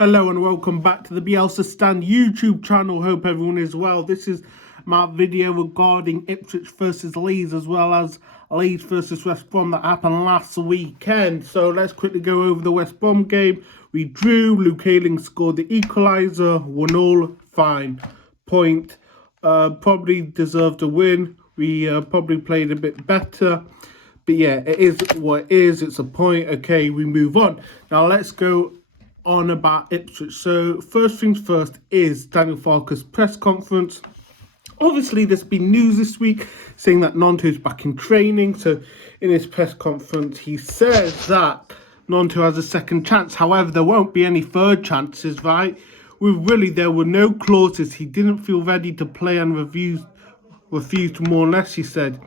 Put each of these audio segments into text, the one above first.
Hello and welcome back to the Bielsa Stand YouTube channel. Hope everyone is well. This is my video regarding Ipswich versus Leeds, as well as Leeds versus West Brom that happened last weekend. So let's quickly go over the West Brom game. We drew. Luke Ayling scored the equaliser. 1-1. Fine. Point. Probably deserved a win. We probably played a bit better. But yeah, it is what it is. It's a point. Okay, we move on. Now let's go on about Ipswich. So first things first is Daniel Farke's press conference. Obviously there's been news this week saying that Gnonto is back in training. So in his press conference he says that Gnonto has a second chance. However, there won't be any third chances, right? There were no clauses. He didn't feel ready to play and refused more or less, he said.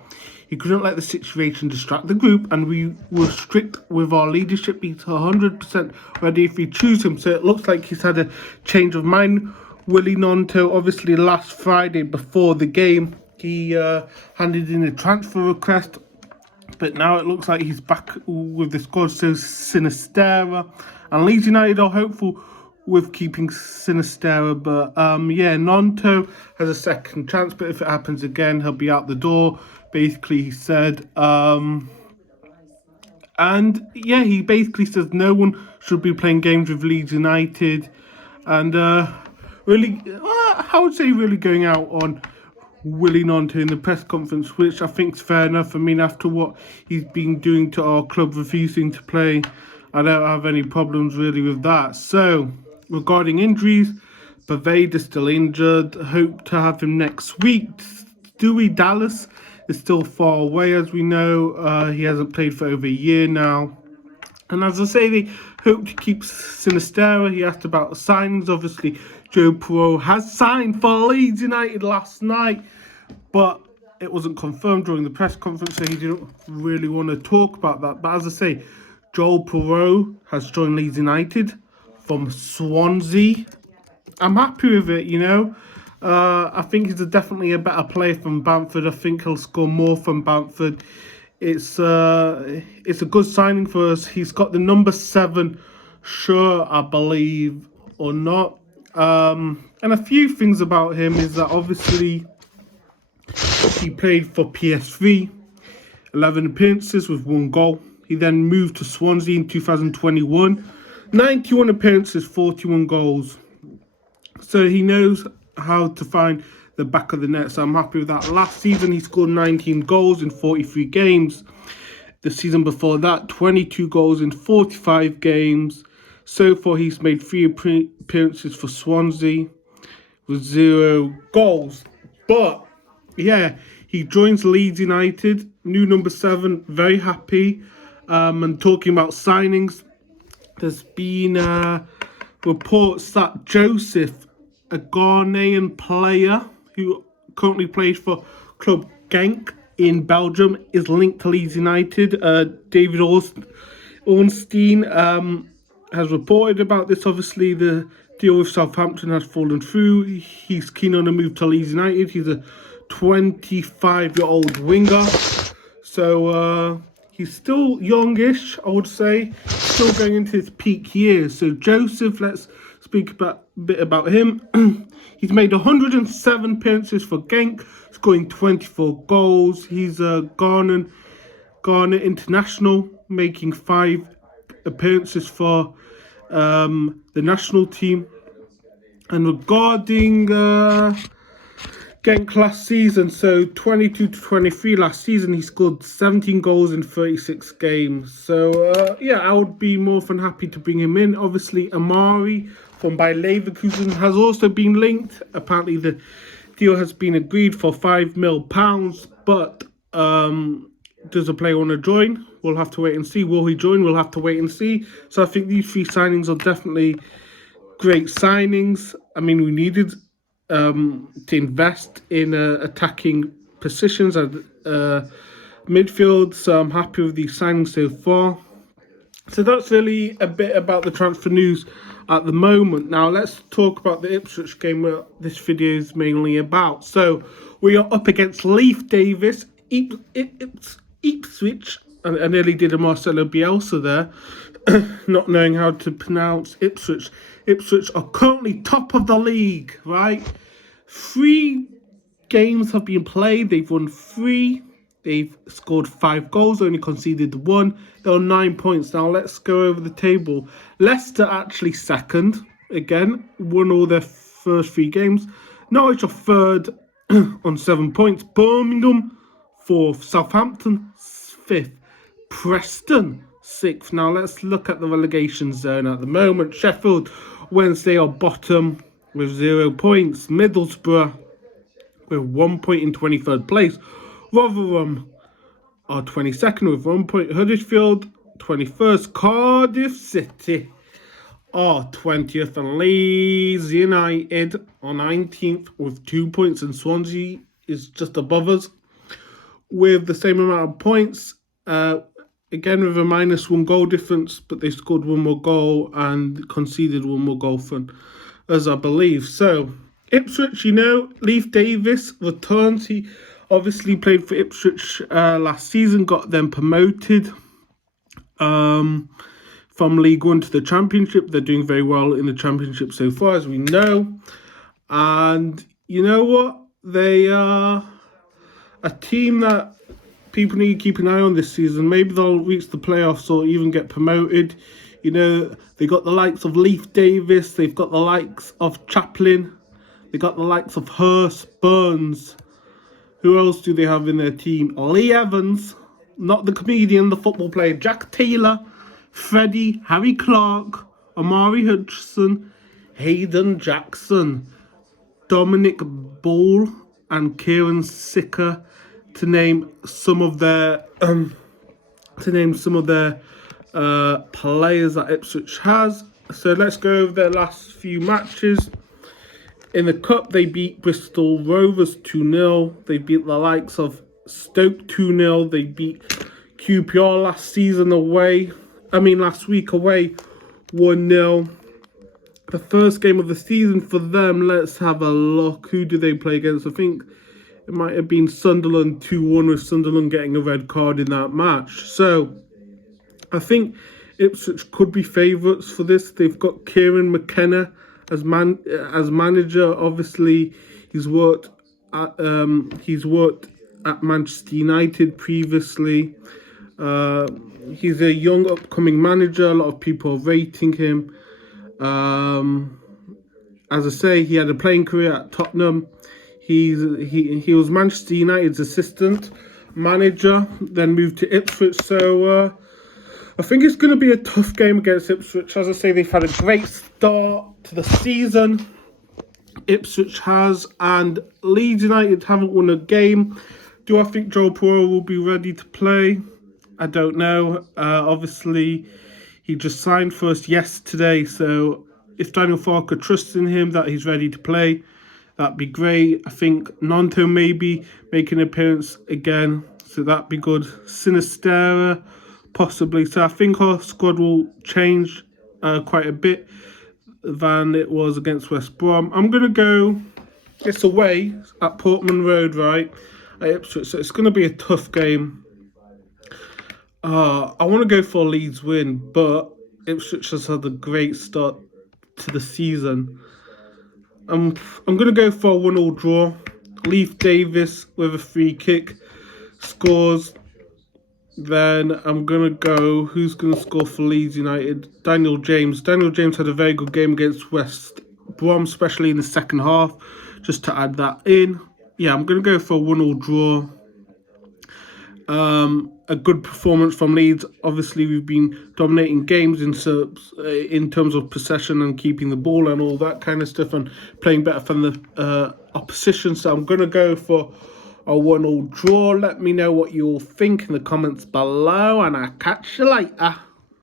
He couldn't let the situation distract the group, and we were strict with our leadership. He's 100% ready if we choose him. So it looks like he's had a change of mind. Willie Gnonto, obviously last Friday before the game, he handed in a transfer request, but now it looks like he's back with the squad. So Sinistera and Leeds United are hopeful with keeping Sinistera, but yeah, Gnonto has a second chance, but if it happens again, he'll be out the door, basically, he said. And yeah, he basically says no one should be playing games with Leeds United, and really, I would say really going out on Willie Gnonto in the press conference, which I think is fair enough. I mean, after what he's been doing to our club, refusing to play, I don't have any problems really with that. So regarding injuries, Baveda is still injured. Hope to have him next week. Stewie Dallas is still far away, as we know. He hasn't played for over a year now. And as I say, they hope to keep Sinistera. He asked about the signings. Obviously, Joe Perreault has signed for Leeds United last night, but it wasn't confirmed during the press conference, so he didn't really want to talk about that. But as I say, Joel Perreault has joined Leeds United from Swansea. I'm happy with it, you know. I think he's definitely a better player from Bamford. I think he'll score more from Bamford. It's a good signing for us. He's got the number 7 shirt, I believe, or not. And a few things about him is that obviously he played for PSV, 11 appearances with 1 goal. He then moved to Swansea in 2021, 91 appearances, 41 goals. So he knows how to find the back of the net, so I'm happy with that. Last season he scored 19 goals in 43 games. The season before that, 22 goals in 45 games. So far he's made 3 appearances for Swansea with 0 goals. But yeah, he joins Leeds United, new number 7, very happy. And talking about signings, there's been reports that Joseph, a Ghanaian player who currently plays for Club Genk in Belgium, is linked to Leeds United. David Ornstein has reported about this. Obviously, the deal with Southampton has fallen through. He's keen on a move to Leeds United. He's a 25-year-old winger. So he's still youngish, I would say. Still going into his peak years. So Joseph, let's speak a bit about him. He's made 107 appearances for Genk, scoring 24 goals. He's a Ghana international, making 5 appearances for the national team. And regarding Genk last season, so 22 to 23 last season, he scored 17 goals in 36 games. So yeah, I would be more than happy to bring him in. Obviously, Amari from Bayer Leverkusen has also been linked. Apparently the deal has been agreed for £5 million, but does the player want to join? We'll have to wait and see. Will he join? We'll have to wait and see. So I think these 3 signings are definitely great signings. I mean, we needed to invest in attacking positions at midfield, so I'm happy with these signings so far. So that's really a bit about the transfer news at the moment. Now let's talk about the Ipswich game, where this video is mainly about. So we are up against Leif Davis, Ipswich, and I nearly did a Marcelo Bielsa there, not knowing how to pronounce Ipswich. Ipswich are currently top of the league, right? 3 games have been played. They've won 3. They've scored 5 goals, only conceded 1. They're on 9 points. Now let's go over the table. Leicester actually second. Again, won all their first 3 games. Norwich are third on 7 points. Birmingham 4th. Southampton 5th. Preston 6th. Now let's look at the relegation zone at the moment. Sheffield Wednesday are bottom with 0 points. Middlesbrough with 1 point in 23rd place. Rotherham are 22nd with 1 point. Huddersfield 21st. Cardiff City are 20th. And Leeds United are 19th with 2 points. And Swansea is just above us with the same amount of points. Again, with a -1 goal difference, but they scored 1 more goal and conceded 1 more goal for us, I believe. So, Ipswich, Leif Davis returns. He obviously played for Ipswich last season, got them promoted from League One to the Championship. They're doing very well in the Championship so far, as we know. And you know what? They are a team that people need to keep an eye on this season. Maybe they'll reach the playoffs or even get promoted. They got the likes of Leif Davis. They've got the likes of Chaplin. They got the likes of Hurst, Burns. Who else do they have in their team? Lee Evans, not the comedian, the football player. Jack Taylor, Freddie, Harry Clark, Amari Hutchinson, Hayden Jackson, Dominic Ball, and Kieran Sicker, to name some of their players that Ipswich has. So let's go over their last few matches. In the Cup, they beat Bristol Rovers 2-0. They beat the likes of Stoke 2-0. They beat QPR last week away 1-0. The first game of the season for them, let's have a look. Who do they play against? I think it might have been Sunderland 2-1, with Sunderland getting a red card in that match. So, I think Ipswich could be favourites for this. They've got Kieran McKenna as manager. Obviously, he's worked at Manchester United previously. He's a young upcoming manager. A lot of people are rating him. As I say, he had a playing career at Tottenham. He was Manchester United's assistant manager, then moved to Ipswich. So I think it's going to be a tough game against Ipswich. As I say, they've had a great start to the season. Ipswich has, and Leeds United haven't won a game. Do I think Joel Poirot will be ready to play? I don't know. Obviously, he just signed for us yesterday, so if Daniel Farker trusts in him that he's ready to play, that'd be great. I think Nonto maybe make an appearance again, so that'd be good. Sinistera, possibly. So I think our squad will change quite a bit than it was against West Brom. I'm going to go, it's away at Portman Road, right, at Ipswich, so it's going to be a tough game. I want to go for a Leeds win, but Ipswich has had a great start to the season. I'm going to go for a 1-1 draw. Leif Davis with a free kick scores. Then I'm going to go, who's going to score for Leeds United? Daniel James. Daniel James had a very good game against West Brom, especially in the second half, just to add that in. Yeah, I'm going to go for a 1-1 draw. A good performance from Leeds. Obviously, we've been dominating games in terms of possession and keeping the ball and all that kind of stuff, and playing better from the opposition. So I'm going to go for a 1-1 draw. Let me know what you all think in the comments below, and I'll catch you later.